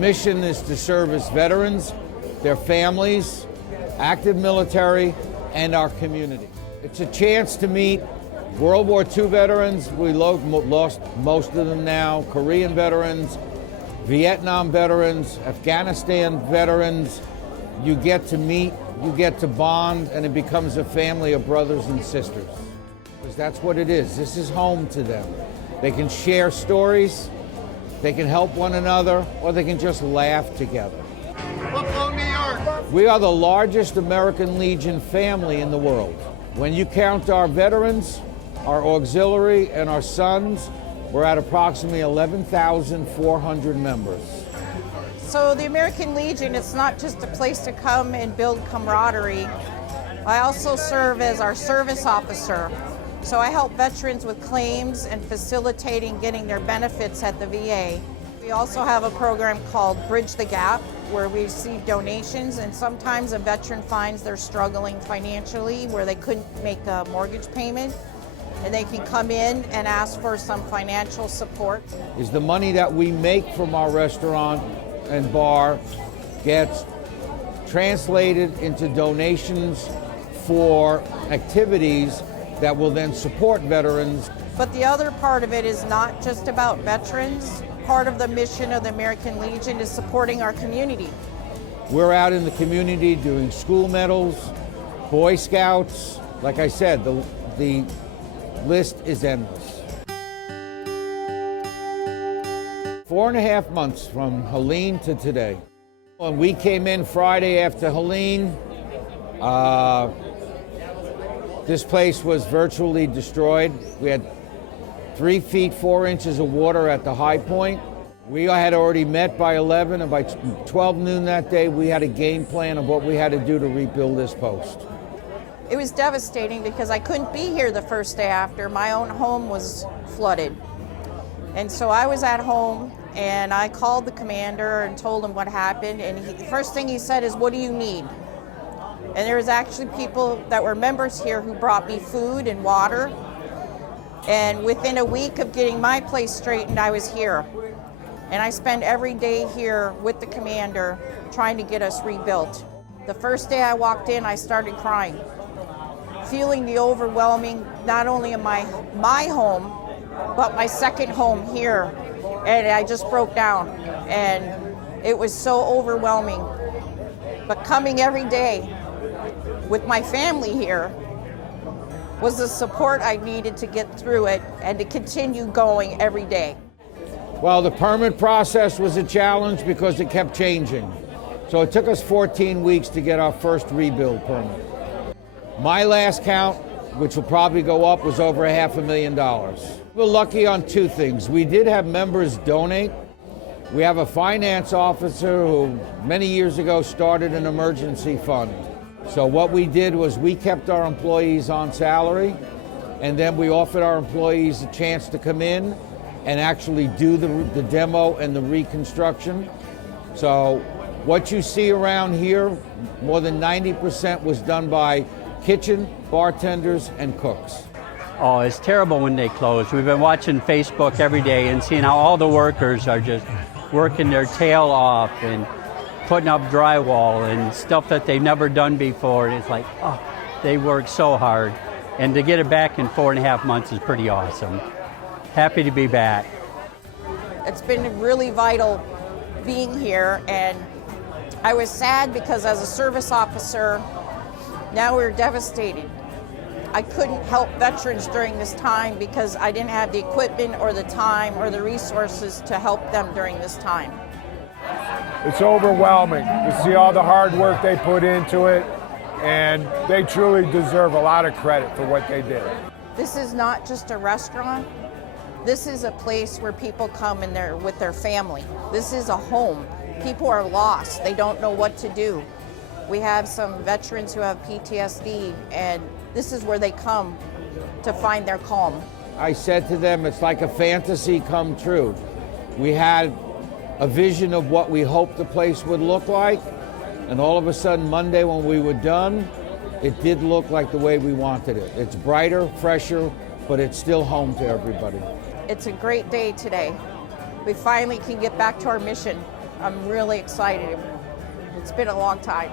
mission is to service veterans, their families, active military, and our community. It's a chance to meet World War II veterans, we lost most of them now, Korean veterans, Vietnam veterans, Afghanistan veterans. You get to meet, you get to bond, and it becomes a family of brothers and sisters. Because that's what it is. This is home to them. They can share stories, they can help one another, or they can just laugh together. Buffalo, New York. We are the largest American Legion family in the world. When you count our veterans, our auxiliary, and our sons, we're at approximately 11,400 members. So the American Legion, it's not just a place to come and build camaraderie. I also serve as our service officer. So I help veterans with claims and facilitating getting their benefits at the VA. We also have a program called Bridge the Gap, where we receive donations, and sometimes a veteran finds they're struggling financially where they couldn't make a mortgage payment, and they can come in and ask for some financial support. Is the money that we make from our restaurant and bar gets translated into donations for activities that will then support veterans. But the other part of it is not just about veterans. Part of the mission of the American Legion is supporting our community. We're out in the community doing school medals, Boy Scouts. Like I said, the list is endless. 4.5 months from Helene to today. When we came in Friday after Helene, this place was virtually destroyed. We had 3 feet 4 inches of water at the high point. We had already met by 11, and by 12 noon that day, we had a game plan of what we had to do to rebuild this post. It was devastating because I couldn't be here the first day after. My own home was flooded. And so I was at home, and I called the commander and told him what happened, and the first thing he said is, "What do you need?" And there was actually people that were members here who brought me food and water. And within a week of getting my place straightened, I was here. And I spent every day here with the commander trying to get us rebuilt. The first day I walked in, I started crying, feeling the overwhelming, not only of my home, but my second home here. And I just broke down, and it was so overwhelming. But coming every day with my family here was the support I needed to get through it and to continue going every day. Well, the permit process was a challenge because it kept changing. So it took us 14 weeks to get our first rebuild permit. My last count, which will probably go up, was over $500,000. We're lucky on 2 things. We did have members donate. We have a finance officer who many years ago started an emergency fund. So what we did was we kept our employees on salary, and then we offered our employees a chance to come in and actually do the demo and the reconstruction. So what you see around here, more than 90% was done by kitchen, bartenders, and cooks. Oh, it's terrible when they close. We've been watching Facebook every day and seeing how all the workers are just working their tail off and putting up drywall and stuff that they've never done before. And it's like, oh, they work so hard. And to get it back in 4.5 months is pretty awesome. Happy to be back. It's been really vital being here, and I was sad because as a service officer, now we're devastated. I couldn't help veterans during this time because I didn't have the equipment or the time or the resources to help them during this time. It's overwhelming to see all the hard work they put into it, and they truly deserve a lot of credit for what they did. This is not just a restaurant. This is a place where people come in there with their family. This is a home. People are lost. They don't know what to do. We have some veterans who have PTSD, and this is where they come to find their calm. I said to them, it's like a fantasy come true. We had a vision of what we hoped the place would look like, and all of a sudden Monday when we were done, it did look like the way we wanted it. It's brighter, fresher, but it's still home to everybody. It's a great day today. We finally can get back to our mission. I'm really excited. It's been a long time.